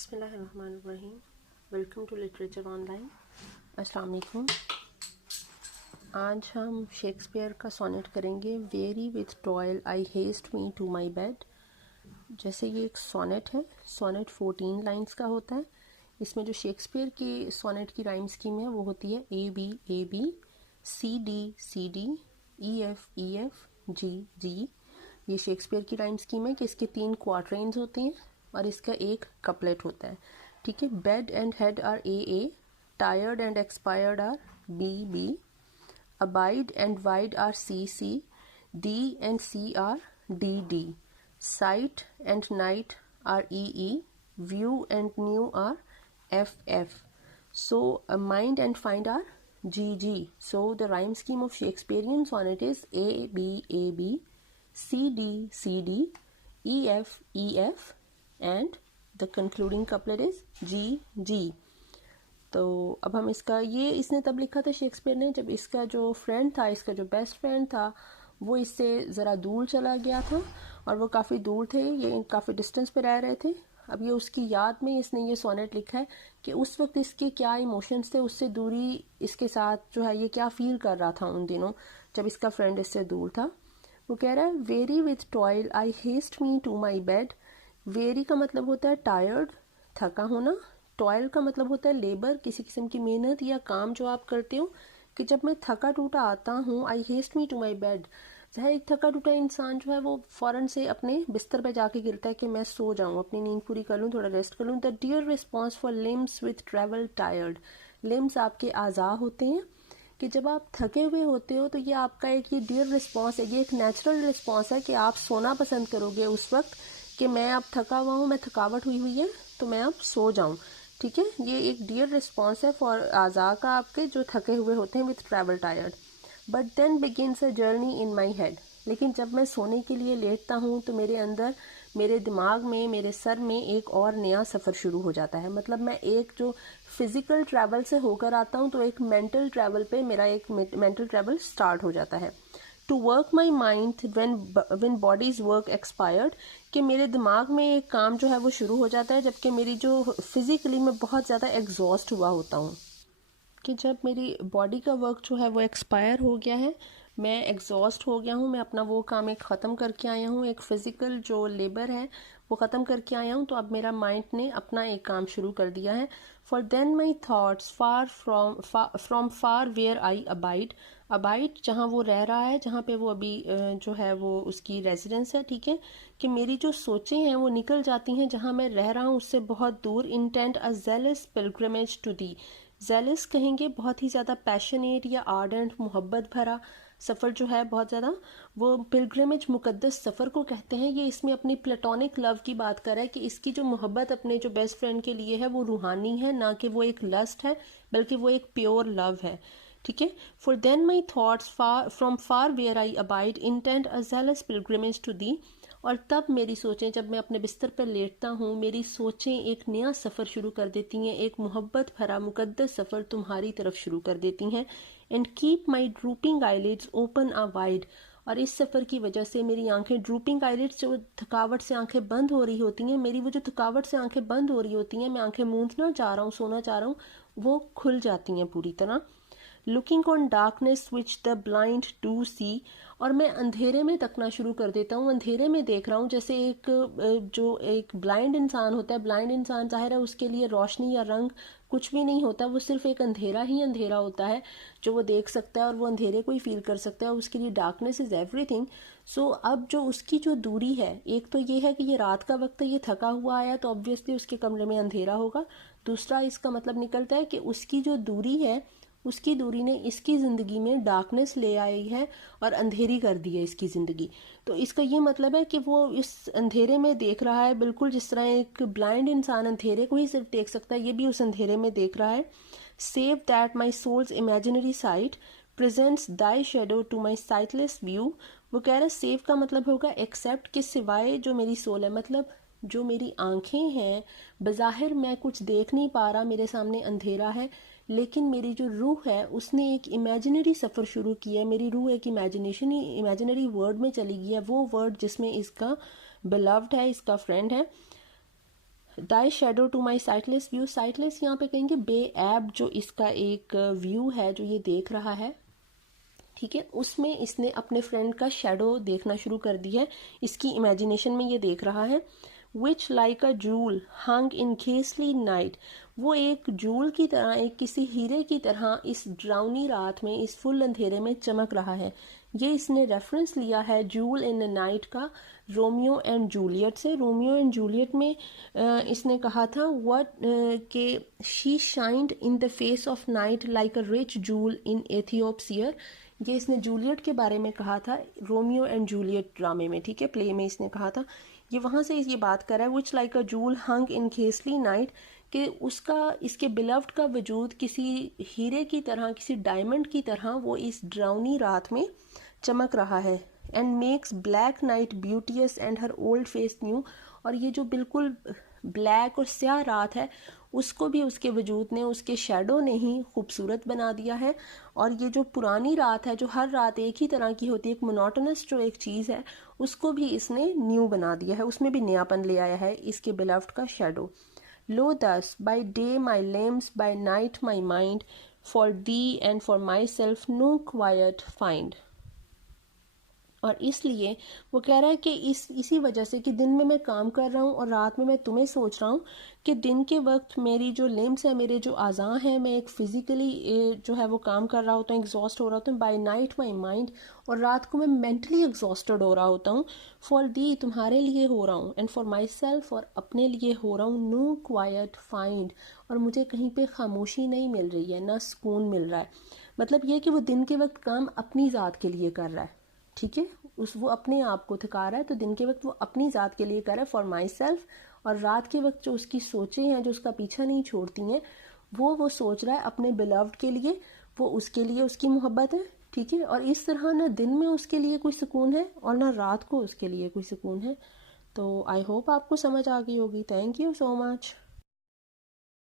बिस्मिल्लाहिर्रहमानिर्रहीम। Welcome to literature online. अस्सलाम वालेकुम। आज हम शेक्सपियर का सोनेट करेंगे, weary with toil I haste me to my bed. जैसे ये एक सोनेट है, सोनेट 14 लाइंस का होता है। इसमें जो शेक्सपियर की सोनेट की राइम स्कीम है वो होती है A B C D E F G. ये शेक्सपियर की राइम स्कीम है कि इसके 3 क्वार्टरेन्स होते हैं और इसका एक कपलेट होता है। ठीक है। Bed and head are A, tired and expired are B, abide and wide are C, D and C are D, sight and night are E, view and new are F, so mind and find are GG. So the rhyme scheme of Shakespearean sonnet is A B, C D, E F, and the concluding couplet is G. तो अब हम इसने तब लिखा था Shakespeare ने जब इसका जो फ्रेंड था, इसका जो बेस्ट फ्रेंड था, वो इससे ज़रा दूर चला गया था और वो काफ़ी दूर थे, ये काफ़ी डिस्टेंस पे रह रहे थे। अब ये उसकी याद में इसने ये सोनेट लिखा है कि उस वक्त इसके क्या इमोशंस थे, उससे दूरी इसके साथ जो है ये क्या फील कर रहा था उन दिनों जब इसका फ्रेंड इससे दूर था। वो कह रहा है weary with toil I haste me to my bed. Weary का मतलब होता है टायर्ड, थका होना। टॉयल का मतलब होता है लेबर, किसी किस्म की मेहनत या काम जो आप करते हो। कि जब मैं थका टूटा आता हूँ, I haste me to my bed, चाहे एक थका टूटा इंसान जो है वो फ़ौरन से अपने बिस्तर पे जाके गिरता है कि मैं सो जाऊँ, अपनी नींद पूरी कर लूँ, थोड़ा रेस्ट कर लूँ। The dear response for limbs with travel tired. Limbs आपके आज़ा होते हैं कि जब आप थके हुए होते हो तो ये आपका एक ये डियर रिस्पॉन्स है, ये एक नेचुरल रिस्पॉन्स है कि आप सोना पसंद करोगे उस वक्त कि मैं अब थका हुआ हूँ, मैं थकावट हुई है तो मैं अब सो जाऊँ। ठीक है। ये एक डियर रिस्पॉन्स है फॉर आज़ा का आपके जो थके हुए होते हैं with travel tired. But then begins a journey in my head. लेकिन जब मैं सोने के लिए लेटता हूँ तो मेरे अंदर, मेरे दिमाग में, मेरे सर में एक और नया सफ़र शुरू हो जाता है। मतलब मैं एक जो फिज़िकल ट्रैवल से होकर आता हूँ तो एक मेंटल ट्रैवल पे मेरा एक मेंटल ट्रैवल स्टार्ट हो जाता है। To work my mind when body's work expired, कि मेरे दिमाग में एक काम जो है वो शुरू हो जाता है जबकि मेरी जो फिज़िकली मैं बहुत ज़्यादा एग्जॉस्ट हुआ होता हूँ। कि जब मेरी बॉडी का वर्क जो है वो एक्सपायर हो गया है, मैं एग्जॉस्ट हो गया हूँ, मैं अपना वो काम एक ख़त्म करके आया हूँ, एक फ़िज़िकल जो लेबर है वो ख़त्म करके आया हूँ, तो अब मेरा माइंड ने अपना एक काम शुरू कर दिया है। For then my thoughts far from far where I abide. Abide जहाँ वो रह रहा है, जहाँ पे वो अभी जो है वो उसकी रेजिडेंस है। ठीक है। कि मेरी जो सोचें हैं वो निकल जाती हैं जहाँ मैं रह रहा हूँ उससे बहुत दूर। Intent a jealous pilgrimage to thee. Jealous कहेंगे बहुत ही ज़्यादा पैशनेट या आर्डेंट, मोहब्बत भरा सफ़र जो है बहुत ज़्यादा, वो पिलग्रिमेज मुकद्दस सफ़र को कहते हैं। ये इसमें अपनी प्लेटोनिक लव की बात कर रहा है कि इसकी जो मोहब्बत अपने जो बेस्ट फ्रेंड के लिए है वो रूहानी है, ना कि वो एक लस्ट है, बल्कि वो एक प्योर लव है। ठीक है। For then my thoughts from far where I abide intent a jealous pilgrimage to thee. और तब मेरी सोचें, जब मैं अपने बिस्तर पर लेटता हूँ, मेरी सोचें एक नया सफ़र शुरू कर देती हैं, एक मोहब्बत भरा मुकद्दस सफ़र तुम्हारी तरफ शुरू कर देती हैं। And keep my drooping eyelids open a wide. और इस सफ़र की वजह से मेरी आंखें, ड्रूपिंग आईलिड्स जो थकावट से आंखें बंद हो रही होती हैं, मेरी वो जो थकावट से आंखें बंद हो रही होती हैं, मैं आंखें मूंदना चाह रहा हूँ, सोना चाह रहा हूँ, वो खुल जाती हैं पूरी तरह। Looking on darkness which the blind do see. और मैं अंधेरे में तकना शुरू कर देता हूँ, अंधेरे में देख रहा हूँ। जैसे एक जो एक ब्लाइंड इंसान होता है, ब्लाइंड इंसान ज़ाहिर है उसके लिए रोशनी या रंग कुछ भी नहीं होता, वो सिर्फ एक अंधेरा ही अंधेरा होता है जो वो देख सकता है और वो अंधेरे को ही फील कर सकता है, उसके लिए डार्कनेस इज़ एवरीथिंग। सो अब जो उसकी जो दूरी है, एक तो ये है कि ये रात का वक्त है, ये थका हुआ आया तो ऑब्वियसली उसके कमरे में अंधेरा होगा। दूसरा इसका मतलब निकलता है कि उसकी जो दूरी है, उसकी दूरी ने इसकी ज़िंदगी में डार्कनेस ले आई है और अंधेरी कर दी है इसकी ज़िंदगी। तो इसका ये मतलब है कि वो इस अंधेरे में देख रहा है, बिल्कुल जिस तरह एक ब्लाइंड इंसान अंधेरे को ही सिर्फ देख सकता है, ये भी उस अंधेरे में देख रहा है। Save that my soul's imaginary sight presents thy shadow to my sightless view. वो कह रहा है सेव का मतलब होगा एक्सेप्ट, के सिवाय जो मेरी सोल है, मतलब जो मेरी आंखें हैं, बज़ाहिर मैं कुछ देख नहीं पा रहा, मेरे सामने अंधेरा है, लेकिन मेरी जो रूह है उसने एक इमेजिनरी सफ़र शुरू किया है। मेरी रूह एक इमेजिनरी वर्ड में चली गई है, वो वर्ड जिसमें इसका बिलव्ड है, इसका फ्रेंड है। दाई shadow to my sightless view, साइटलेस यहाँ पे कहेंगे बेऐब जो इसका एक व्यू है जो ये देख रहा है, ठीक है, उसमें इसने अपने फ्रेंड का शेडो देखना शुरू कर दिया है, इसकी इमेजिनेशन में ये देख रहा है। Which like a jewel hung in घेसली नाइट, वो एक जूल की तरह, एक किसी हीरे की तरह इस ड्राउनी रात में, इस फुल अंधेरे में चमक रहा है। ये इसने रेफरेंस लिया है जूल इन द नाइट का रोमियो एंड जूलियट से। रोमियो एंड जूलियट में इसने कहा था व्हाट के she shined in the face of night like a rich jewel in Ethiopia. ये इसने जूलियट के बारे में कहा था रोमियो एंड जूलियट ड्रामे में, ठीक है, प्ले में इसने कहा था। ये वहाँ से ये बात कर रहा है which like a jewel hung in घेसली नाइट, कि उसका, इसके बिलव्ड का वजूद किसी हीरे की तरह, किसी डायमंड की तरह वो इस ड्राउनी रात में चमक रहा है। And makes black night ब्यूटियस and her old face new, और ये जो बिल्कुल ब्लैक और स्याह रात है उसको भी उसके वजूद ने, उसके शेडो ने ही खूबसूरत बना दिया है। और ये जो पुरानी रात है, जो हर रात एक ही तरह की होती है, एक मोनोटोनस जो एक चीज़ है, उसको भी इसने न्यू बना दिया है, उसमें भी नयापन ले आया है इसके बिलव्ड का shadow. Lo thus by day my limbs, by night my mind, for thee and for myself no quiet find. और इसलिए वो कह रहा है कि इसी वजह से कि दिन में मैं काम कर रहा हूँ और रात में मैं तुम्हें सोच रहा हूँ, कि दिन के वक्त मेरी जो लिम्स है, मेरे जो आज़ा हैं, मैं एक फिज़िकली जो है वो काम कर रहा होता हूँ, एग्जॉस्ट हो रहा होता हूँ, बाय नाइट माई माइंड, और रात को मैं मेंटली एग्जॉस्टेड हो रहा होता हूँ। फॉर दी, तुम्हारे लिए हो रहा हूँ, एंड फॉर माई सेल्फ, और अपने लिए हो रहा हूँ, नो क्वाइट फाइंड, और मुझे कहीं पे खामोशी नहीं मिल रही है, ना सुकून मिल रहा है। मतलब ये कि वो दिन के वक्त काम अपनी ज़ात के लिए कर रहा है, ठीक है, वो अपने आप को थका रहा है, तो दिन के वक्त वो अपनी ज़ात के लिए कर रहा है, फॉर माई सेल्फ। और रात के वक्त जो उसकी सोचें हैं, जो उसका पीछा नहीं छोड़ती हैं, वो सोच रहा है अपने बिलव्ड के लिए, वो उसके लिए उसकी मोहब्बत है, ठीक है। और इस तरह ना दिन में उसके लिए कोई सुकून है और ना रात को उसके लिए कोई सुकून है। तो आई होप आपको समझ आ गई होगी। Thank you so much.